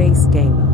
space gamer.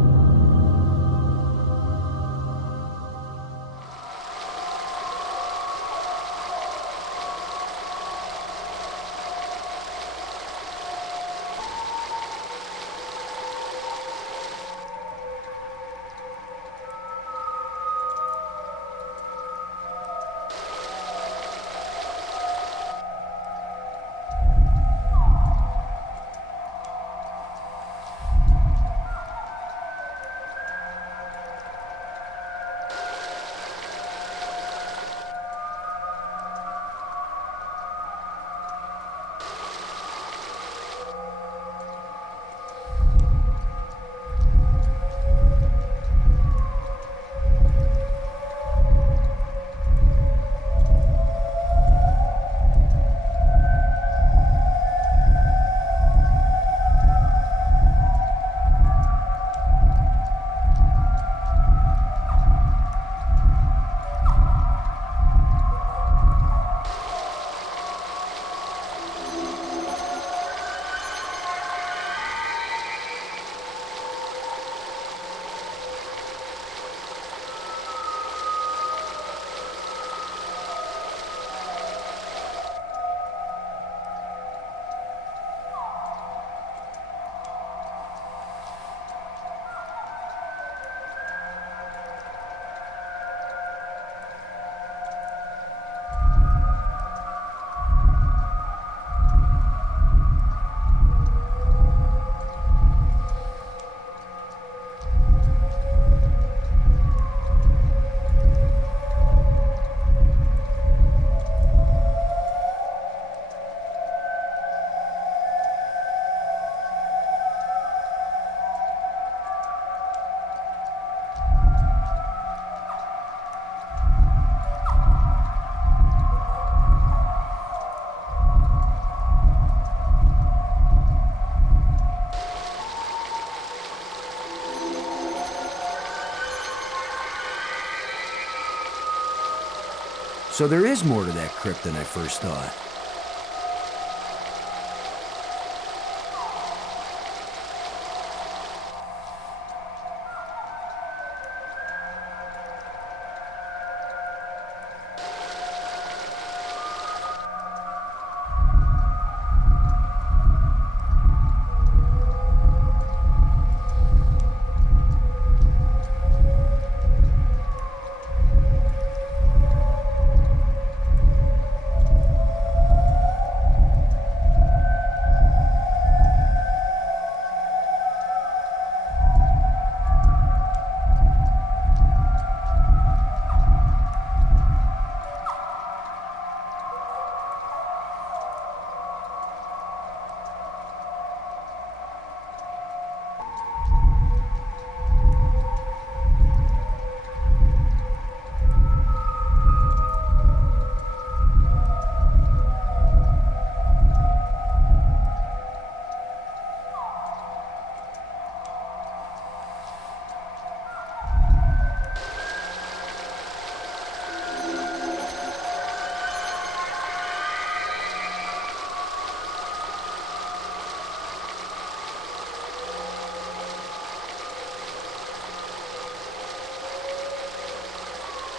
So there is more to that crypt than I first thought.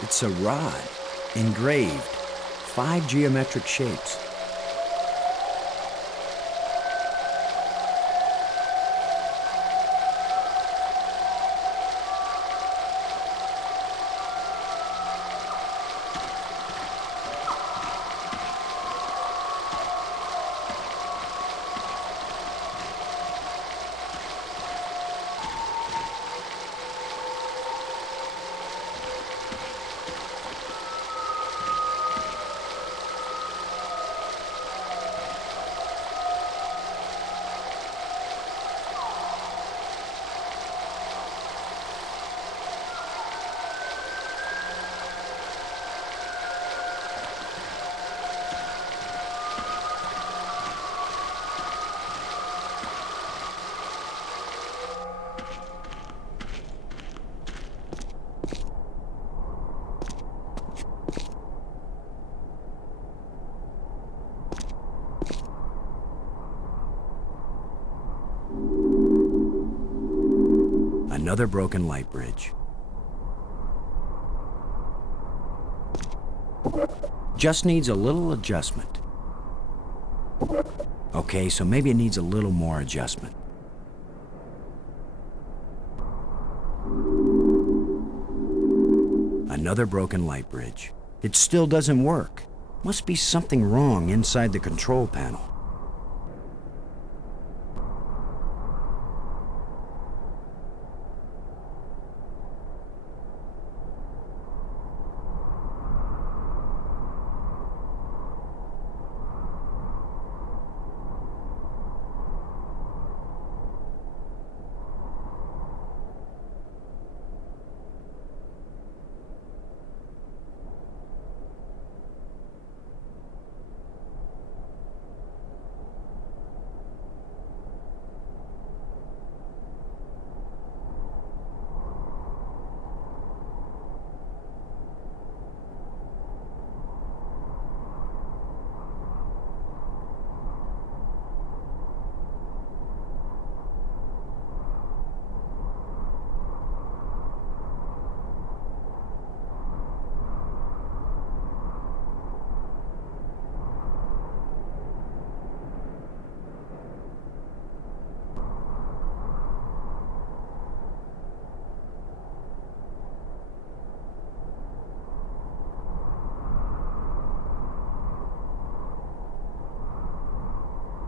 It's a rod, engraved, 5 geometric shapes. Another broken light bridge. Just needs a little adjustment. Okay, so maybe it needs a little more adjustment. Another broken light bridge. It still doesn't work. Must be something wrong inside the control panel.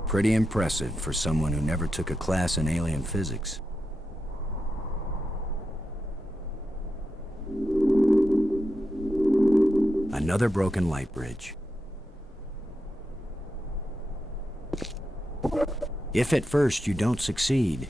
Pretty impressive for someone who never took a class in alien physics. Another broken light bridge. If at first you don't succeed,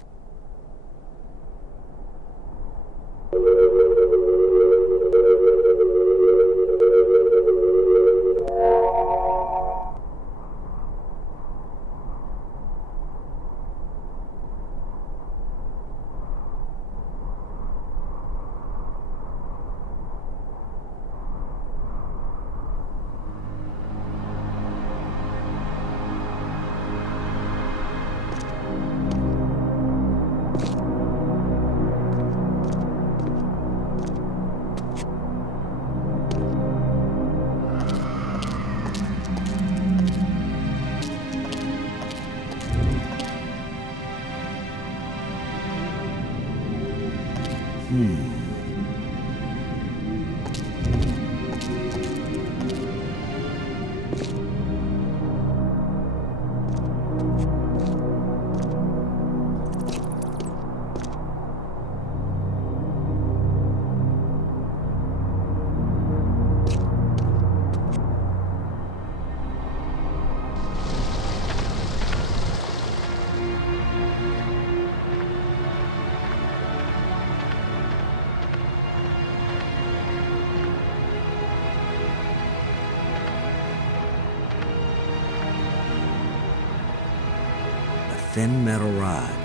thin metal rod.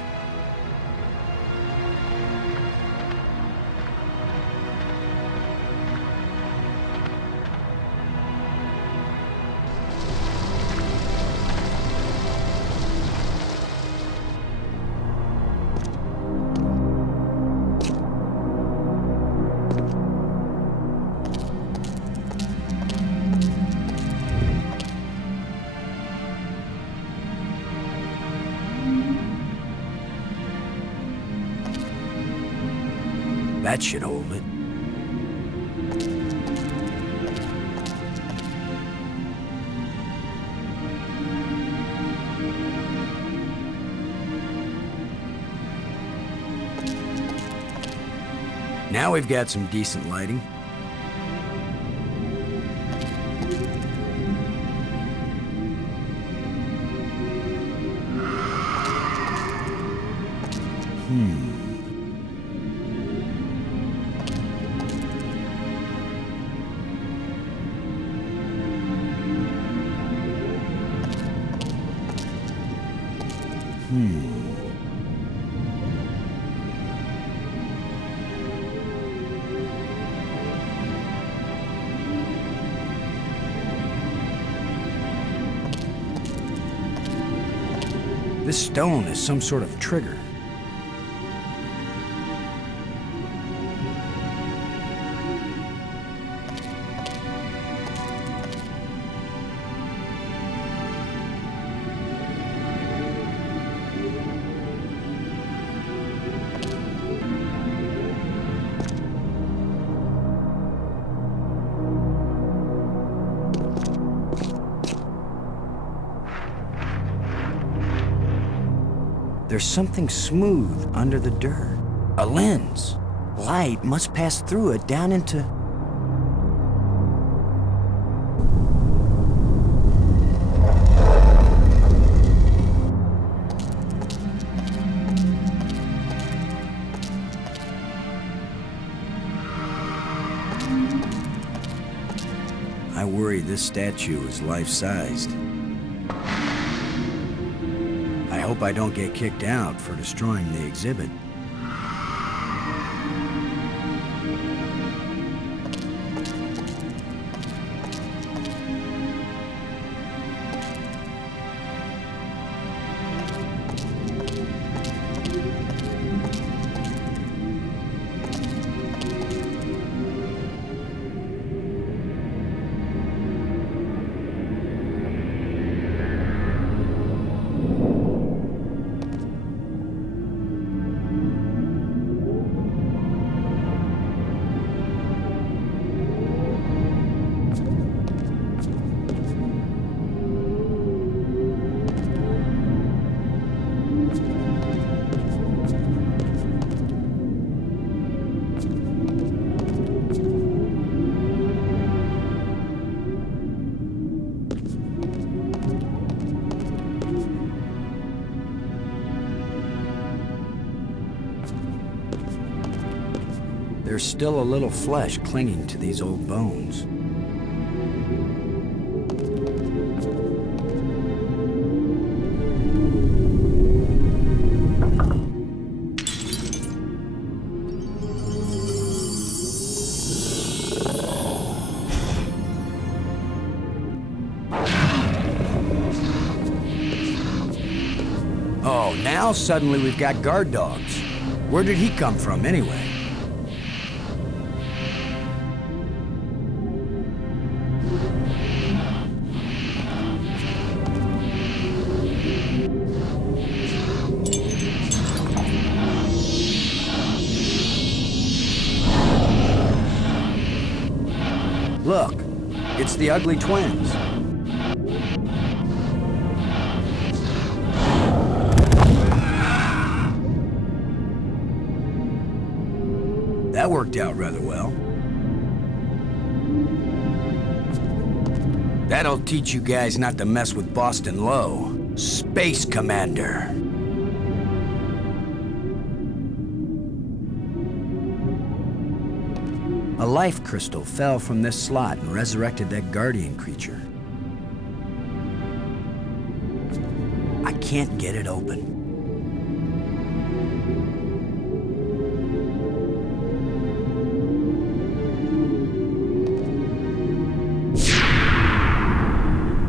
That should hold it. Now we've got some decent lighting. This stone is some sort of trigger. There's something smooth under the dirt. A lens. Light must pass through it down into... I worry this statue is life-sized. I hope I don't get kicked out for destroying the exhibit. There's still a little flesh clinging to these old bones. Oh, now suddenly we've got guard dogs. Where did he come from anyway? Look, it's the ugly twins. That worked out rather well. That'll teach you guys not to mess with Boston Low. Space Commander. A life crystal fell from this slot and resurrected that guardian creature. I can't get it open.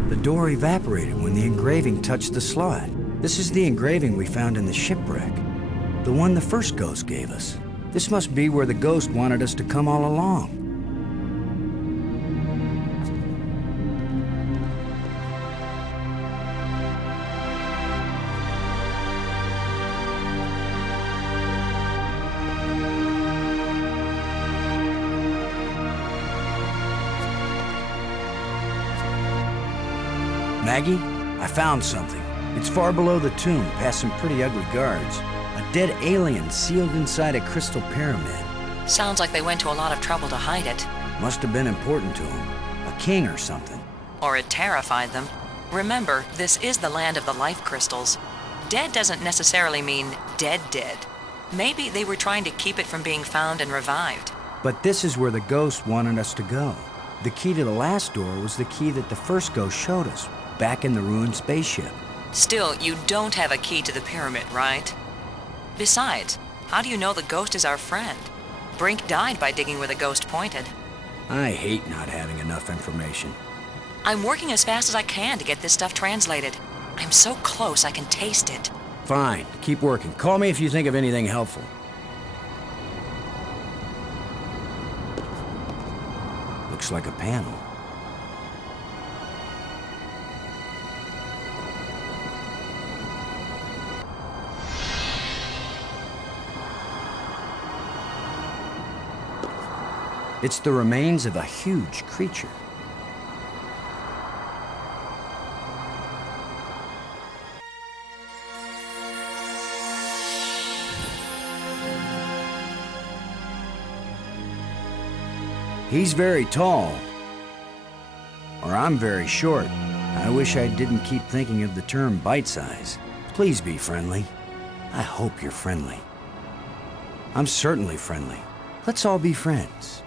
The door evaporated when the engraving touched the slot. This is the engraving we found in the shipwreck. The one the first ghost gave us. This must be where the ghost wanted us to come all along. Maggie, I found something. It's far below the tomb, past some pretty ugly guards. A dead alien sealed inside a crystal pyramid. Sounds like they went to a lot of trouble to hide it. Must have been important to him. A king or something. Or it terrified them. Remember, this is the land of the life crystals. Dead doesn't necessarily mean dead. Maybe they were trying to keep it from being found and revived. But this is where the ghost wanted us to go. The key to the last door was the key that the first ghost showed us, back in the ruined spaceship. Still, you don't have a key to the pyramid, right? Besides, how do you know the ghost is our friend? Brink died by digging where the ghost pointed. I hate not having enough information. I'm working as fast as I can to get this stuff translated. I'm so close I can taste it. Fine, keep working. Call me if you think of anything helpful. Looks like a panel. It's the remains of a huge creature. He's very tall. Or I'm very short. I wish I didn't keep thinking of the term bite size. Please be friendly. I hope you're friendly. I'm certainly friendly. Let's all be friends.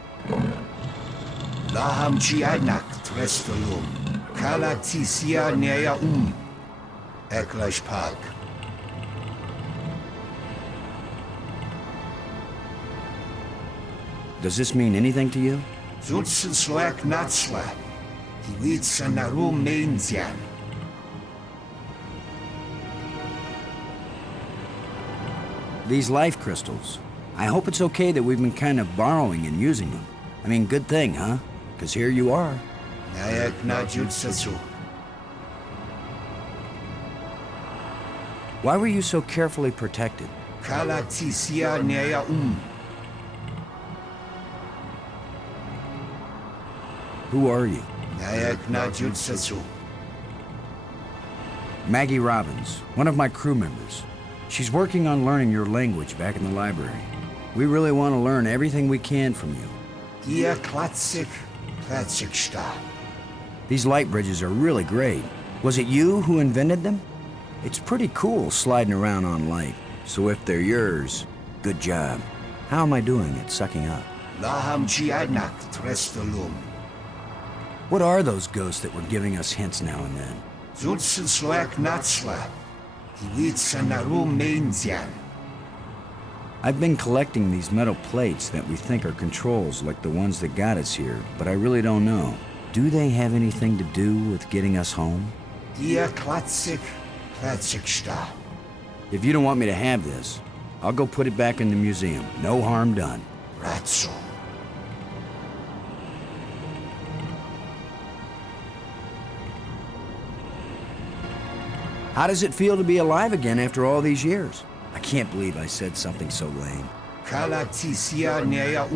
Laham Chianak Trestolum, Kalatisia Nea Eklash Park. Does this mean anything to you? Zutsen Slak Natsla, Iwitsa Narum Mainzian. These life crystals. I hope it's okay that we've been kind of borrowing and using them. I mean, good thing, huh? Because here you are. Nayak Najutsasu. Why were you so carefully protected? Kalatisia Nea Who are you? Nayak Najutsasu. Maggie Robbins, one of my crew members. She's working on learning your language back in the library. We really want to learn everything we can from you. Gia Klatsik, Klatsiksta. These light bridges are really great. Was it you who invented them? It's pretty cool sliding around on light. So if they're yours, good job. How am I doing at sucking up? Laham Chianak Trestolum. What are those ghosts that were giving us hints now and then? Zutsen Slak Natsla, Iwitsa Narum Mainzian. I've been collecting these metal plates that we think are controls like the ones that got us here, but I really don't know. Do they have anything to do with getting us home? Gia Klatsik, Klatsiksta. If you don't want me to have this, I'll go put it back in the museum. No harm done. Ratso. How does it feel to be alive again after all these years? I can't believe I said something so lame. Kalatisia Nea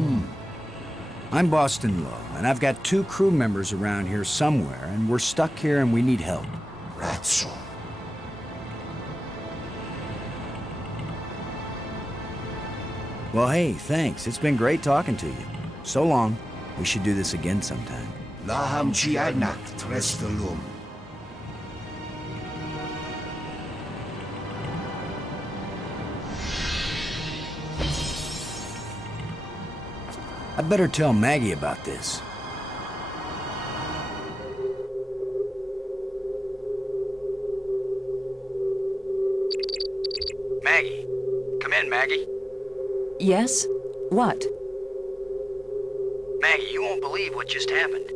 I'm Boston Lowe, and I've got 2 crew members around here somewhere, and we're stuck here and we need help. Ratso. Well, hey, thanks. It's been great talking to you. So long. We should do this again sometime. Laham Chianak Trestolum. I'd better tell Maggie about this. Maggie. Come in, Maggie. Yes? What? Maggie, you won't believe what just happened.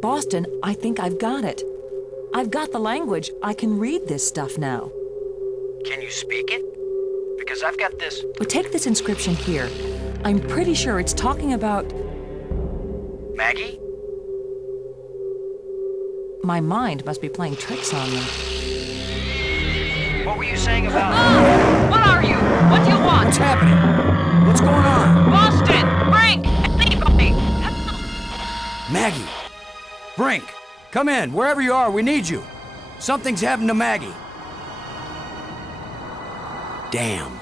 Boston, I think I've got it. I've got the language. I can read this stuff now. Can you speak it? Because I've got this... But take this inscription here. I'm pretty sure it's talking about... Maggie? My mind must be playing tricks on me. What were you saying about... Ah! What are you? What do you want? What's happening? What's going on? Boston! Brink! Anybody! Maggie! Brink! Come in, wherever you are, we need you. Something's happened to Maggie. Damn.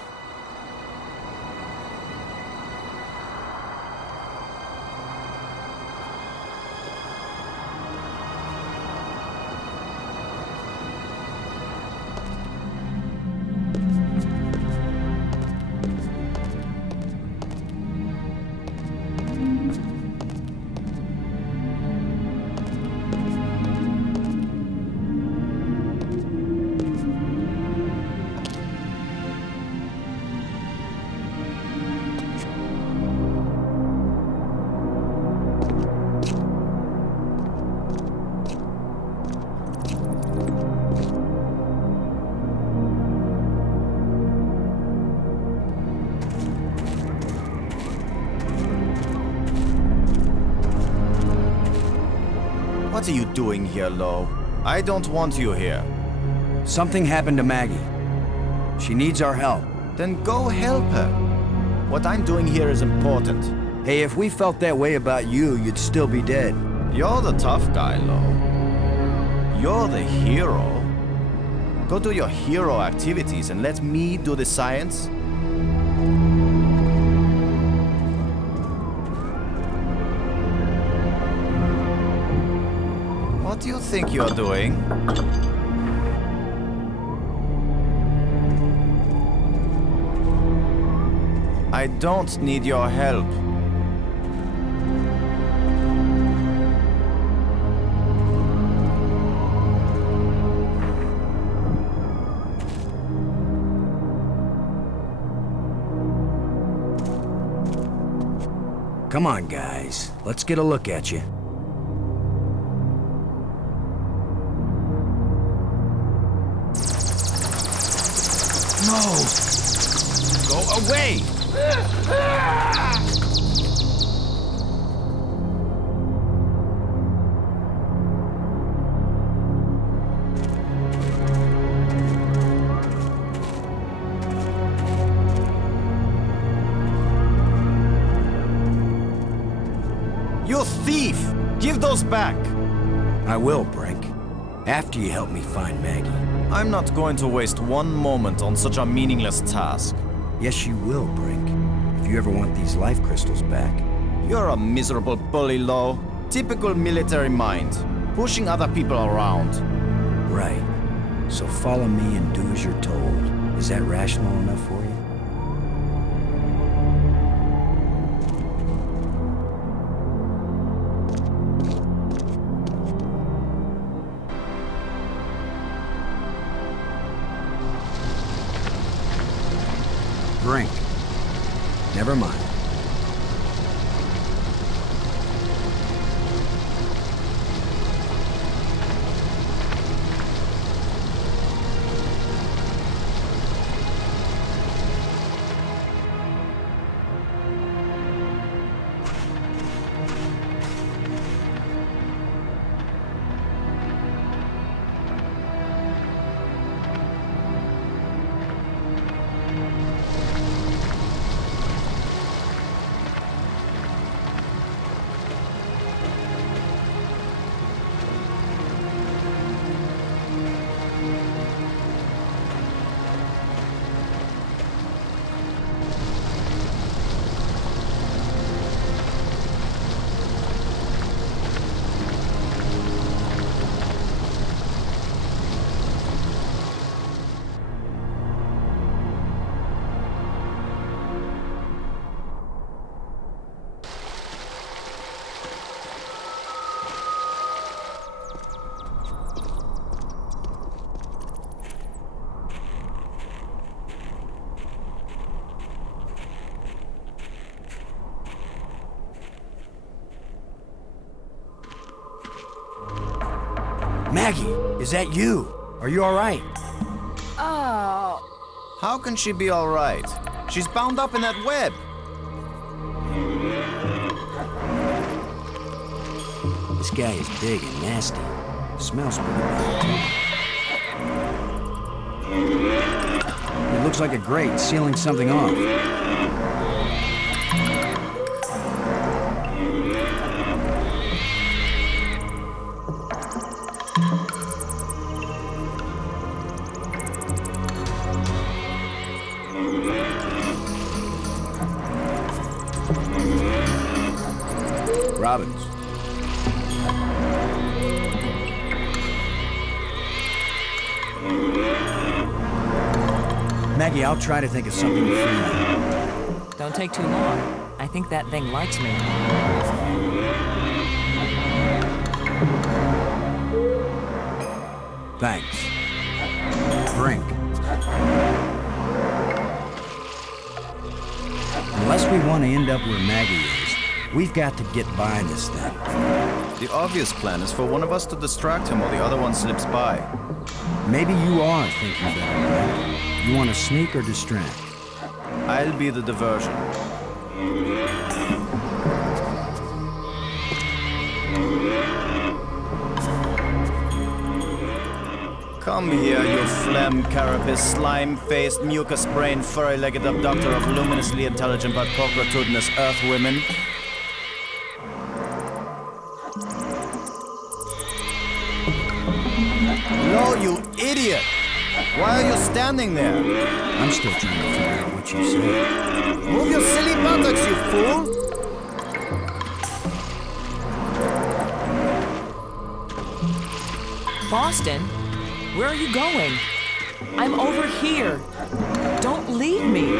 What are you doing here, Lo? I don't want you here. Something happened to Maggie. She needs our help. Then go help her. What I'm doing here is important. Hey, if we felt that way about you, you'd still be dead. You're the tough guy, Lo. You're the hero. Go do your hero activities and let me do the science. What do you think you're doing? I don't need your help. Come on, guys. Let's get a look at you. No! Go away! You thief! Give those back! I will, Brink. After you help me find Maggie. I'm not going to waste one moment on such a meaningless task. Yes, you will, Brink. If you ever want these life crystals back. You're a miserable bully, Lo. Typical military mind. Pushing other people around. Right. So follow me and do as you're told. Is that rational enough for you? Brink. Never mind. Maggie, is that you? Are you all right? Oh. How can she be all right? She's bound up in that web. This guy is big and nasty. Smells pretty bad, too. It looks like a grate sealing something off. Robbins. Maggie, I'll try to think of something to free you. Don't take too long. I think that thing likes me. Thanks. Brink. Unless we want to end up where Maggie is, we've got to get by this thing. The obvious plan is for one of us to distract him while the other one slips by. Maybe you are thinking better, Brink. You want to sneak or distract? I'll be the diversion. Come here, you phlegm carapace, slime-faced, mucus-brained, furry-legged abductor of luminously intelligent but cockratudinous earthwomen. No, you idiot! Why are you standing there? I'm still trying to figure out what you said. Move your silly buttocks, you fool! Boston, where are you going? I'm over here. Don't leave me.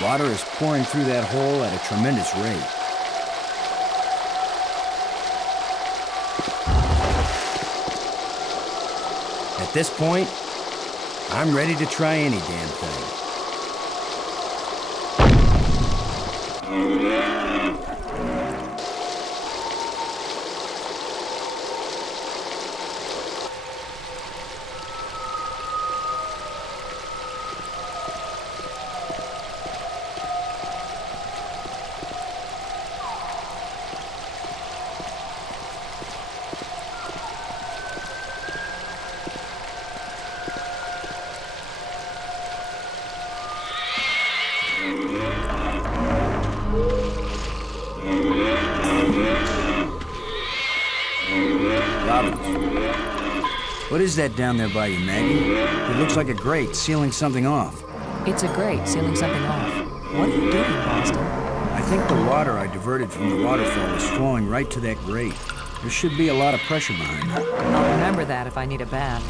Water is pouring through that hole at a tremendous rate. At this point, I'm ready to try any damn thing. What is that down there by you, Maggie? It looks like a grate sealing something off. It's a grate sealing something off. What are you doing, Boston? I think the water I diverted from the waterfall is flowing right to that grate. There should be a lot of pressure behind it. I'll remember that if I need a bath.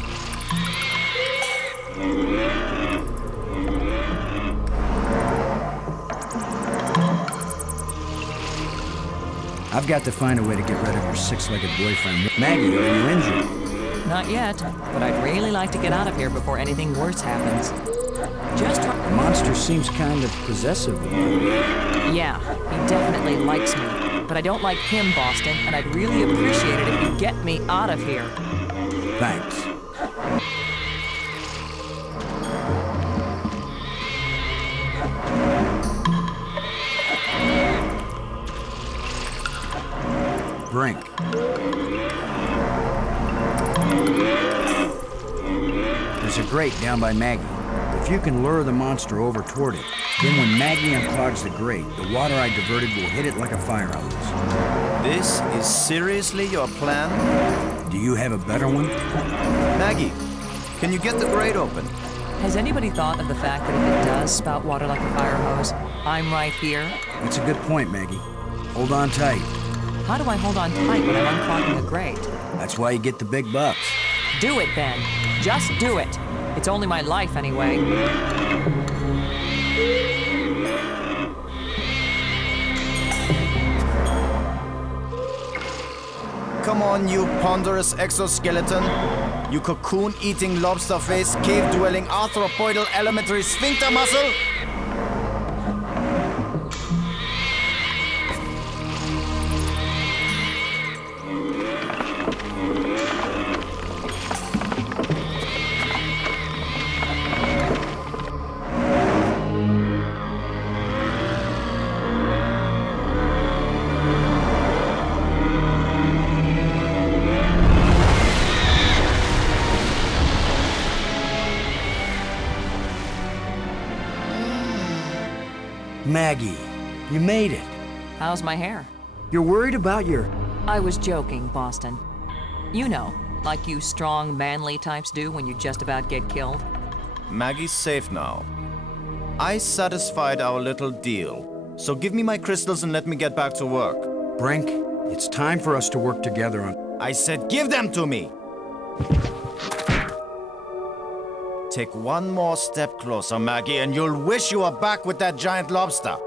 I've got to find a way to get rid of your six-legged boyfriend. Maggie, are you injured? Not yet, but I'd really like to get out of here before anything worse happens. Just try. The monster seems kind of possessive of you. Yeah, he definitely likes me. But I don't like him, Boston, and I'd really appreciate it if you get me out of here. Thanks. Brink. There's a grate down by Maggie. If you can lure the monster over toward it, then when Maggie unclogs the grate, the water I diverted will hit it like a fire hose. This is seriously your plan? Do you have a better one? Maggie, can you get the grate open? Has anybody thought of the fact that if it does spout water like a fire hose, I'm right here? That's a good point, Maggie. Hold on tight. How do I hold on tight when I'm unclogging a grate? That's why you get the big bucks. Do it, then. Just do it. It's only my life, anyway. Come on, you ponderous exoskeleton. You cocoon-eating, lobster-faced, cave-dwelling, arthropoidal elementary sphincter muscle. Maggie, you made it. How's my hair? You're worried about your... I was joking, Boston. You know, like you strong, manly types do when you just about get killed. Maggie's safe now. I satisfied our little deal. So give me my crystals and let me get back to work. Brink, it's time for us to work together on... I said give them to me! Take one more step closer, Maggie, and you'll wish you were back with that giant lobster.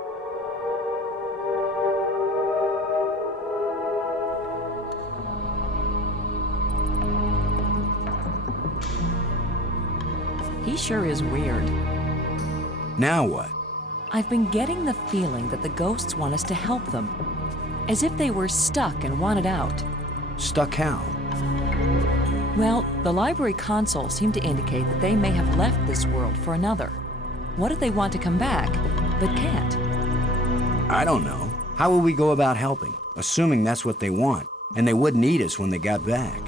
He sure is weird. Now what? I've been getting the feeling that the ghosts want us to help them. As if they were stuck and wanted out. Stuck how? Well, the library console seemed to indicate that they may have left this world for another. What if they want to come back, but can't? I don't know. How will we go about helping, assuming that's what they want, and they wouldn't eat us when they got back?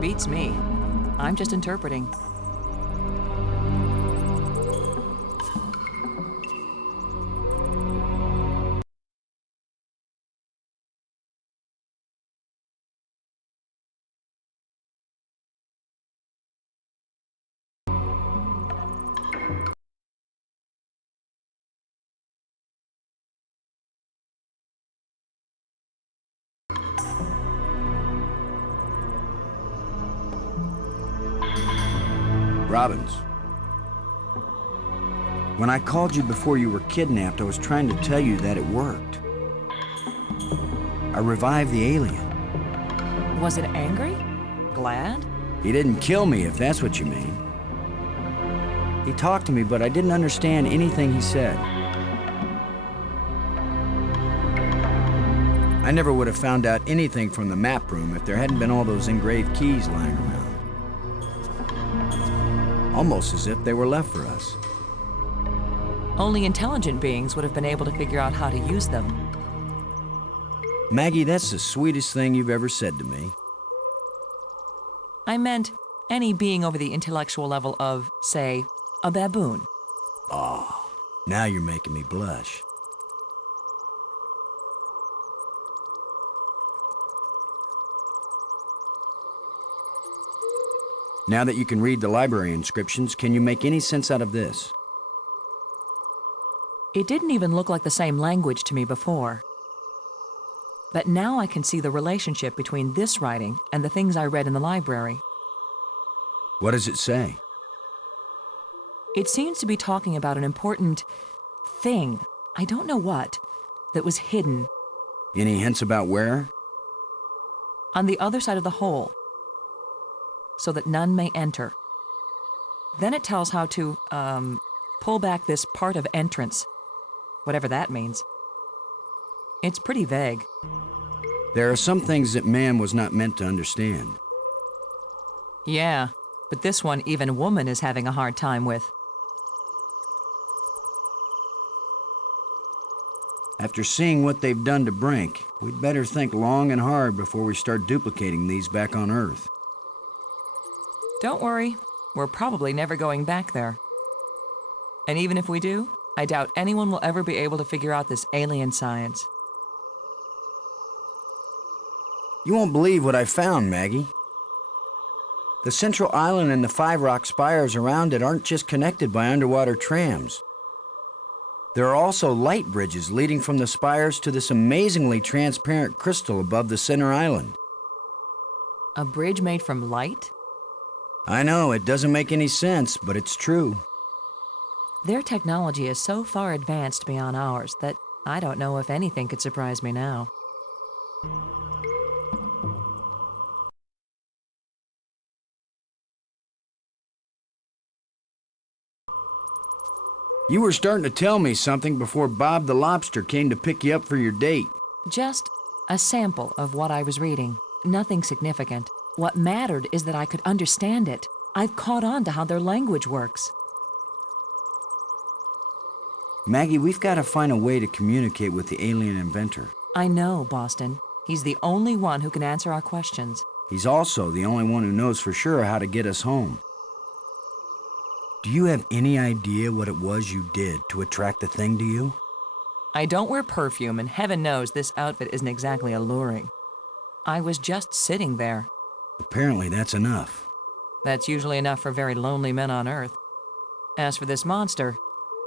Beats me. I'm just interpreting. Robbins. When I called you before you were kidnapped, I was trying to tell you that it worked. I revived the alien. Was it angry? Glad? He didn't kill me, if that's what you mean. He talked to me, but I didn't understand anything he said. I never would have found out anything from the map room if there hadn't been all those engraved keys lying around. Almost as if they were left for us. Only intelligent beings would have been able to figure out how to use them. Maggie, that's the sweetest thing you've ever said to me. I meant any being over the intellectual level of, say, a baboon. Oh, now you're making me blush. Now that you can read the library inscriptions, can you make any sense out of this? It didn't even look like the same language to me before. But now I can see the relationship between this writing and the things I read in the library. What does it say? It seems to be talking about an important thing, I don't know what, that was hidden. Any hints about where? On the other side of the hole, so that none may enter. Then it tells how to, pull back this part of entrance, whatever that means. It's pretty vague. There are some things that man was not meant to understand. Yeah, but this one even woman is having a hard time with. After seeing what they've done to Brink, we'd better think long and hard before we start duplicating these back on Earth. Don't worry, we're probably never going back there. And even if we do, I doubt anyone will ever be able to figure out this alien science. You won't believe what I found, Maggie. The central island and the 5 rock spires around it aren't just connected by underwater trams. There are also light bridges leading from the spires to this amazingly transparent crystal above the center island. A bridge made from light? I know, it doesn't make any sense, but it's true. Their technology is so far advanced beyond ours that I don't know if anything could surprise me now. You were starting to tell me something before Bob the Lobster came to pick you up for your date. Just a sample of what I was reading. Nothing significant. What mattered is that I could understand it. I've caught on to how their language works. Maggie, we've got to find a way to communicate with the alien inventor. I know, Boston. He's the only one who can answer our questions. He's also the only one who knows for sure how to get us home. Do you have any idea what it was you did to attract the thing to you? I don't wear perfume, and heaven knows this outfit isn't exactly alluring. I was just sitting there. Apparently that's enough. That's usually enough for very lonely men on Earth. As for this monster,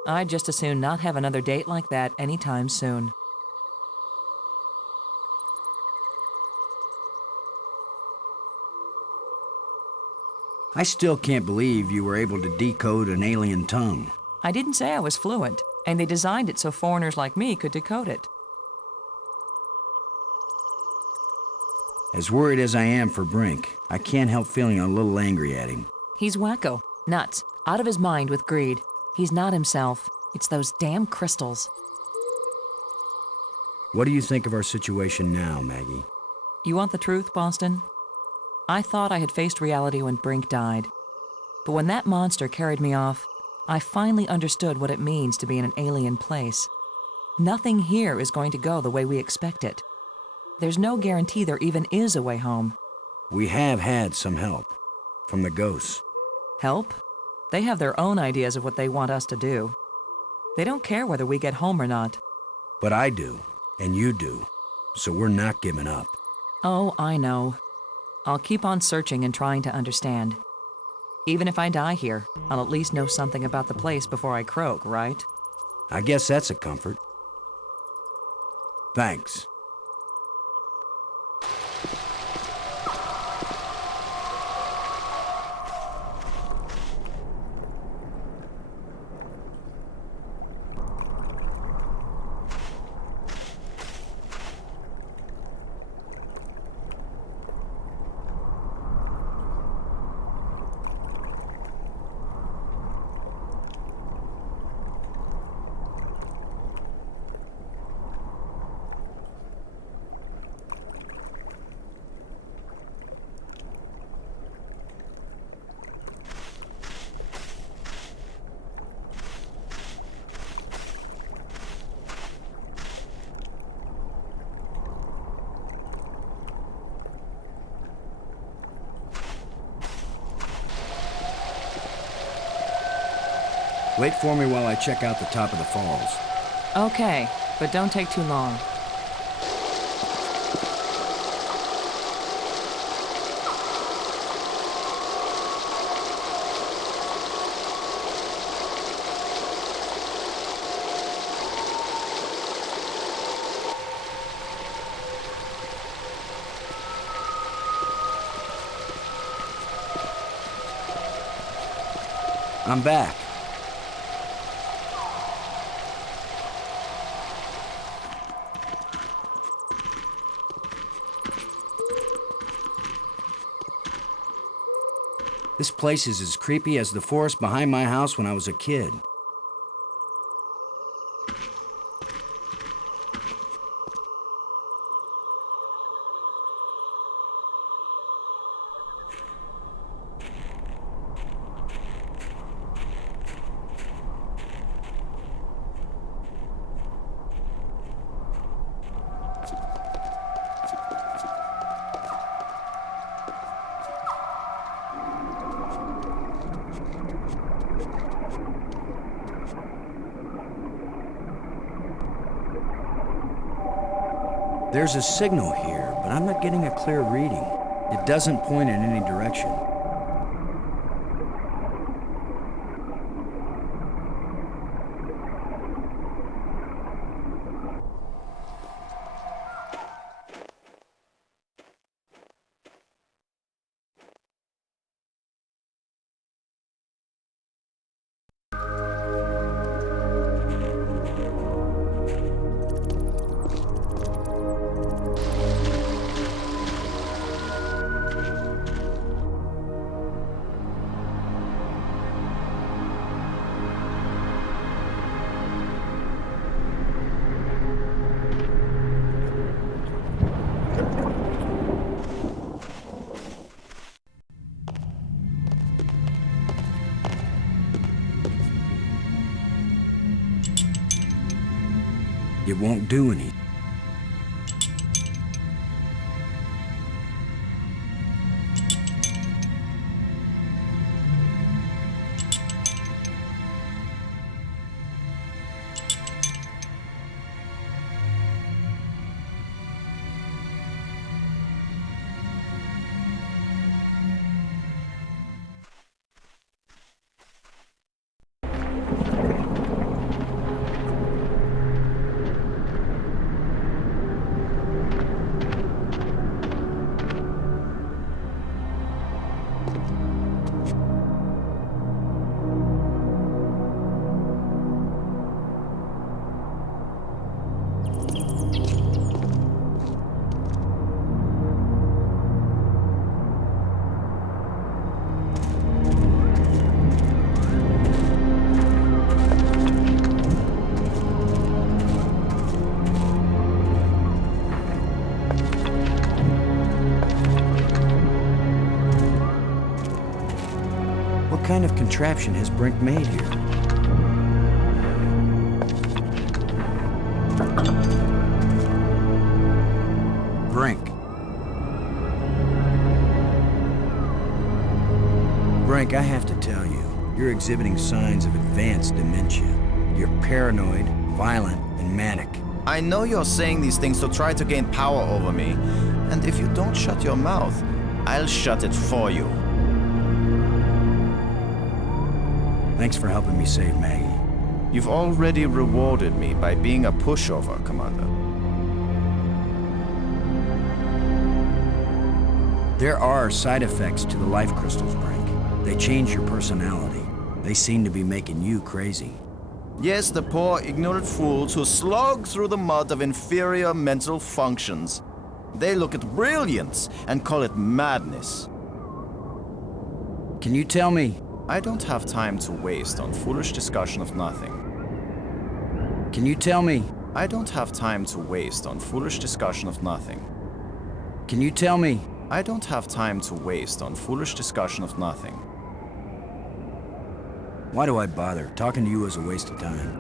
I'd just as soon not have another date like that anytime soon. I still can't believe you were able to decode an alien tongue. I didn't say I was fluent, and they designed it so foreigners like me could decode it. As worried as I am for Brink, I can't help feeling a little angry at him. He's wacko, nuts, out of his mind with greed. He's not himself. It's those damn crystals. What do you think of our situation now, Maggie? You want the truth, Boston? I thought I had faced reality when Brink died. But when that monster carried me off, I finally understood what it means to be in an alien place. Nothing here is going to go the way we expect it. There's no guarantee there even is a way home. We have had some help. From the ghosts. Help? They have their own ideas of what they want us to do. They don't care whether we get home or not. But I do, and you do. So we're not giving up. Oh, I know. I'll keep on searching and trying to understand. Even if I die here, I'll at least know something about the place before I croak, right? I guess that's a comfort. Thanks. Wait for me while I check out the top of the falls. Okay, but don't take too long. I'm back. This place is as creepy as the forest behind my house when I was a kid. There's a signal here, but I'm not getting a clear reading. It doesn't point in any direction. It won't do any. kind of contraption has Brink made here? Brink. Brink, I have to tell you, you're exhibiting signs of advanced dementia. You're paranoid, violent, and manic. I know you're saying these things to try to gain power over me. And if you don't shut your mouth, I'll shut it for you. Thanks for helping me save Maggie. You've already rewarded me by being a pushover, Commander. There are side effects to the life crystals, Brink. They change your personality. They seem to be making you crazy. Yes, the poor, ignorant fools who slog through the mud of inferior mental functions. They look at brilliance and call it madness. Can you tell me? I don't have time to waste on foolish discussion of nothing. Can you tell me? I don't have time to waste on foolish discussion of nothing. Can you tell me? I don't have time to waste on foolish discussion of nothing. Why do I bother? Talking to you is a waste of time.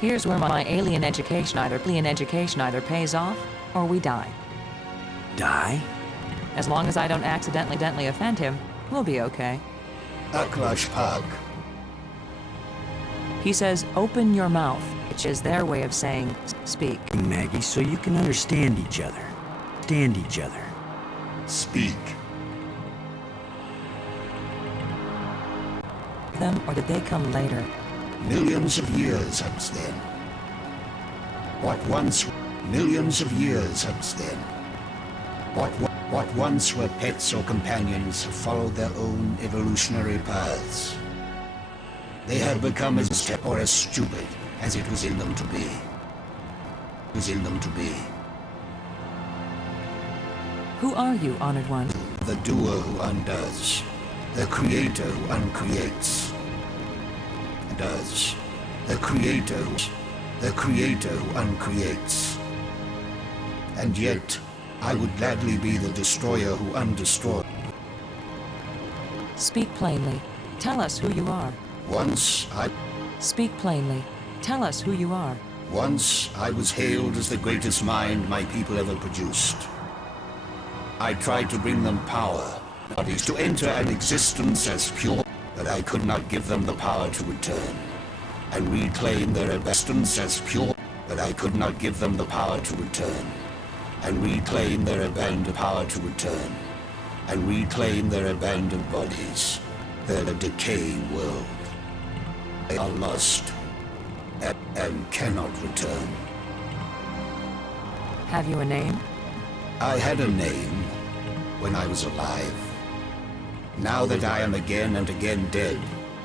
Here's where my alien education either pays off, or we die. Die? As long as I don't accidentally offend him, we'll be okay. Aklash Pag. He says, open your mouth, which is their way of saying, speak. Maggie, so you can understand each other. Stand each other. Speak. Them, or did they come later? Millions of years since then. What once... Millions of years since then. What once were pets or companions have followed their own evolutionary paths. They have become as step or as stupid as it was in them to be. Who are you, Honored One? The doer who undoes. The creator who uncreates. Does. The creator who uncreates. And yet, I would gladly be the destroyer who undestroys. Speak plainly. Tell us who you are. Speak plainly. Tell us who you are. Once I was hailed as the greatest mind my people ever produced. I tried to bring them power, bodies to enter an existence as pure, but I could not give them the power to return and reclaim their existence as pure, but I could not give them the power to return and reclaim their abandoned power to return and reclaim their abandoned bodies. They're a decaying world. They are lost and cannot return. Have you a name? I had a name when I was alive. Now that I am again and again dead,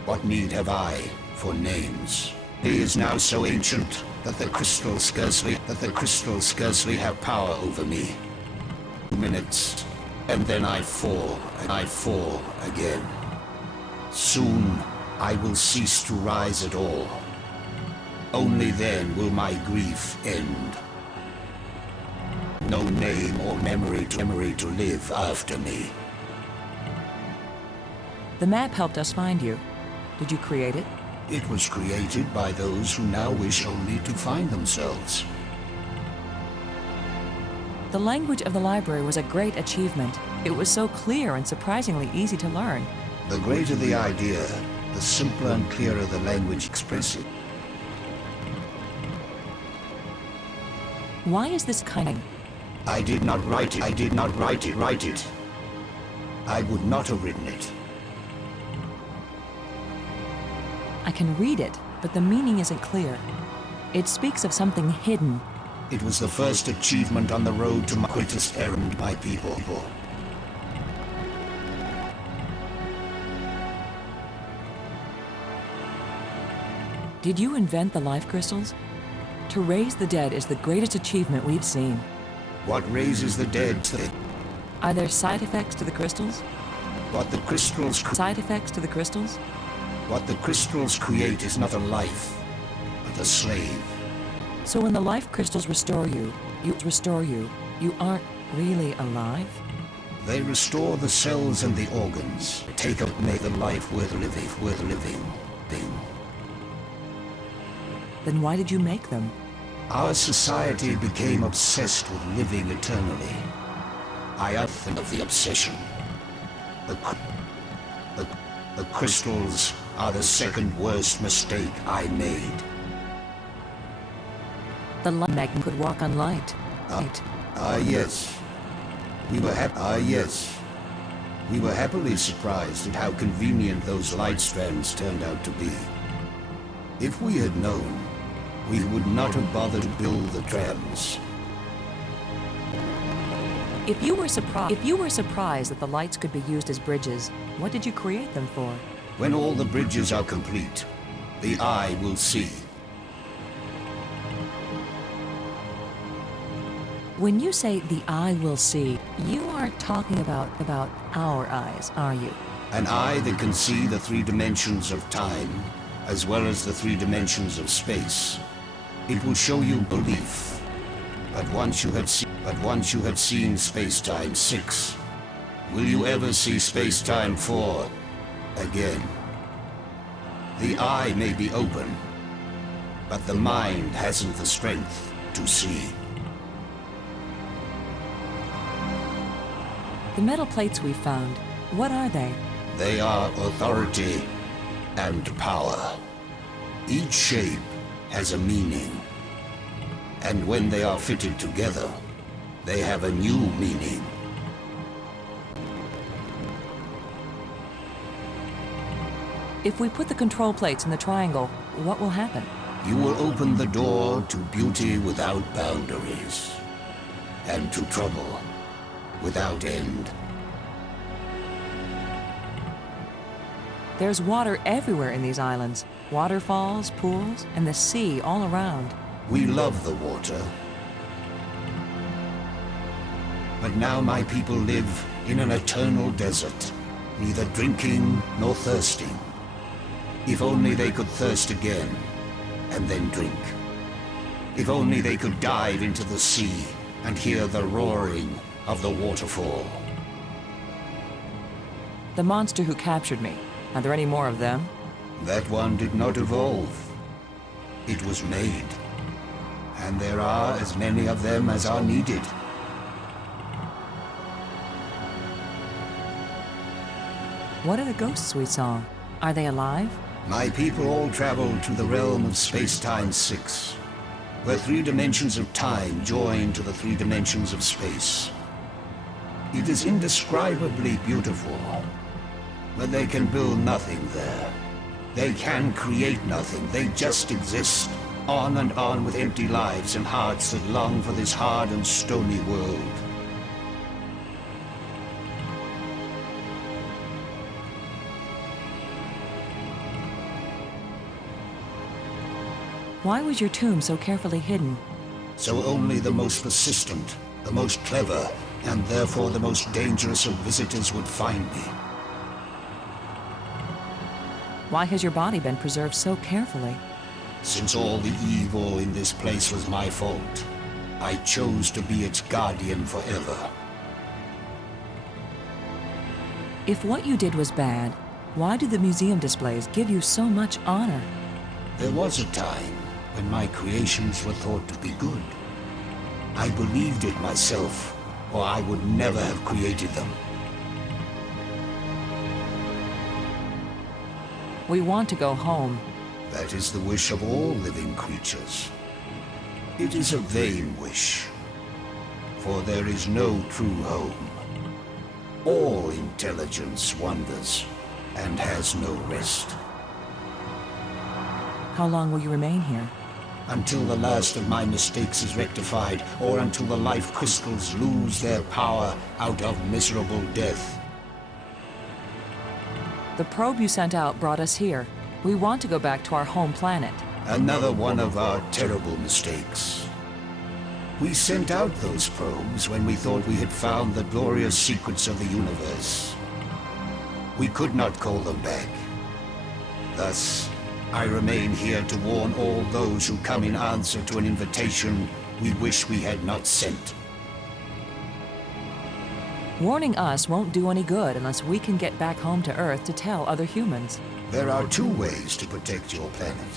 what need have I for names? He is now so ancient that the crystals scarcely have power over me. 2 minutes, and then I fall again. Soon I will cease to rise at all. Only then will my grief end. no name or memory to live after me. The map helped us find you. Did you create it? It was created by those who now wish only to find themselves. The language of the library was a great achievement. It was so clear and surprisingly easy to learn. The greater the idea, the simpler and clearer the language expresses. Why is this kind? I did not write it. I did not write it. I would not have written it. I can read it, but the meaning isn't clear. It speaks of something hidden. It was the first achievement on the road to my greatest errand, my people. Did you invent the life crystals? To raise the dead is the greatest achievement we've seen. What raises the dead? Are there side effects to the crystals? What the crystals Side effects to the crystals? What the crystals create is not a life, but a slave. So when the life crystals restore you, you aren't really alive? They restore the cells and the organs, take up make the life worth living. Then why did you make them? Our society became obsessed with living eternally. I have think of the obsession. The crystals are the second worst mistake I made. The light magnet could walk on light. Yes. Yes. We were happily surprised at how convenient those light strands turned out to be. If we had known, we would not have bothered to build the trams. If you were surprised that the lights could be used as bridges, what did you create them for? When all the bridges are complete, the eye will see. When you say the eye will see, you aren't talking about our eyes, are you? An eye that can see the 3 dimensions of time, as well as the 3 dimensions of space. It will show you belief. But once you have seen Space-Time 6, will you ever see Space-Time 4 again? The eye may be open, but the mind hasn't the strength to see. The metal plates we found, what are they? They are authority and power. Each shape has a meaning. And when they are fitted together, they have a new meaning. If we put the control plates in the triangle, what will happen? You will open the door to beauty without boundaries, and to trouble without end. There's water everywhere in these islands. Waterfalls, pools, and the sea all around. We love the water. But now my people live in an eternal desert, neither drinking nor thirsting. If only they could thirst again, and then drink. If only they could dive into the sea and hear the roaring of the waterfall. The monster who captured me, are there any more of them? That one did not evolve. It was made. And there are as many of them as are needed. What are the ghosts we saw? Are they alive? My people all traveled to the realm of Space-Time 6, where 3 dimensions of time join to the 3 dimensions of space. It is indescribably beautiful, but they can build nothing there. They can create nothing, they just exist, on and on with empty lives and hearts that long for this hard and stony world. Why was your tomb so carefully hidden? So only the most persistent, the most clever, and therefore the most dangerous of visitors would find me. Why has your body been preserved so carefully? Since all the evil in this place was my fault, I chose to be its guardian forever. If what you did was bad, why do the museum displays give you so much honor? There was a time when my creations were thought to be good. I believed it myself, or I would never have created them. We want to go home. That is the wish of all living creatures. It is a vain wish, for there is no true home. All intelligence wanders and has no rest. How long will you remain here? Until the last of my mistakes is rectified, or until the life crystals lose their power out of miserable death. The probe you sent out brought us here. We want to go back to our home planet. Another one of our terrible mistakes. We sent out those probes when we thought we had found the glorious secrets of the universe. We could not call them back. Thus, I remain here to warn all those who come in answer to an invitation we wish we had not sent. Warning us won't do any good unless we can get back home to Earth to tell other humans. There are two ways to protect your planet.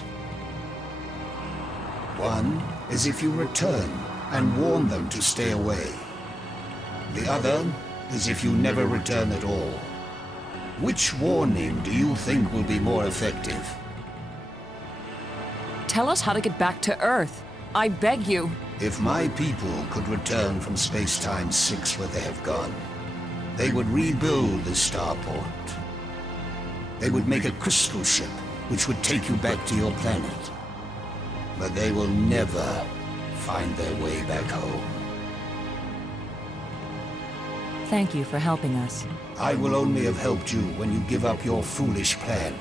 One is if you return and warn them to stay away. The other is if you never return at all. Which warning do you think will be more effective? Tell us how to get back to Earth. I beg you. If my people could return from Space-Time 6 where they have gone, they would rebuild the starport. They would make a crystal ship which would take you back to your planet. But they will never find their way back home. Thank you for helping us. I will only have helped you when you give up your foolish plan.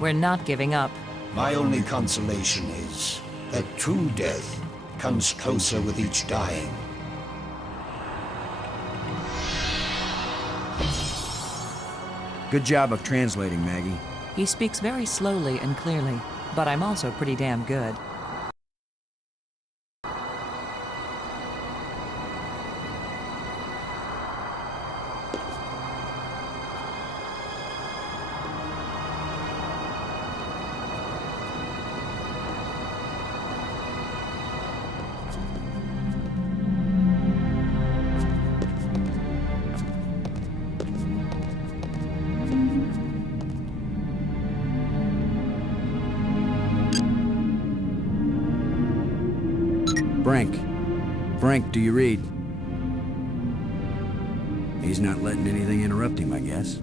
We're not giving up. My only consolation is that true death comes closer with each dying. Good job of translating, Maggie. He speaks very slowly and clearly, but I'm also pretty damn good. Frank, do you read? He's not letting anything interrupt him, I guess.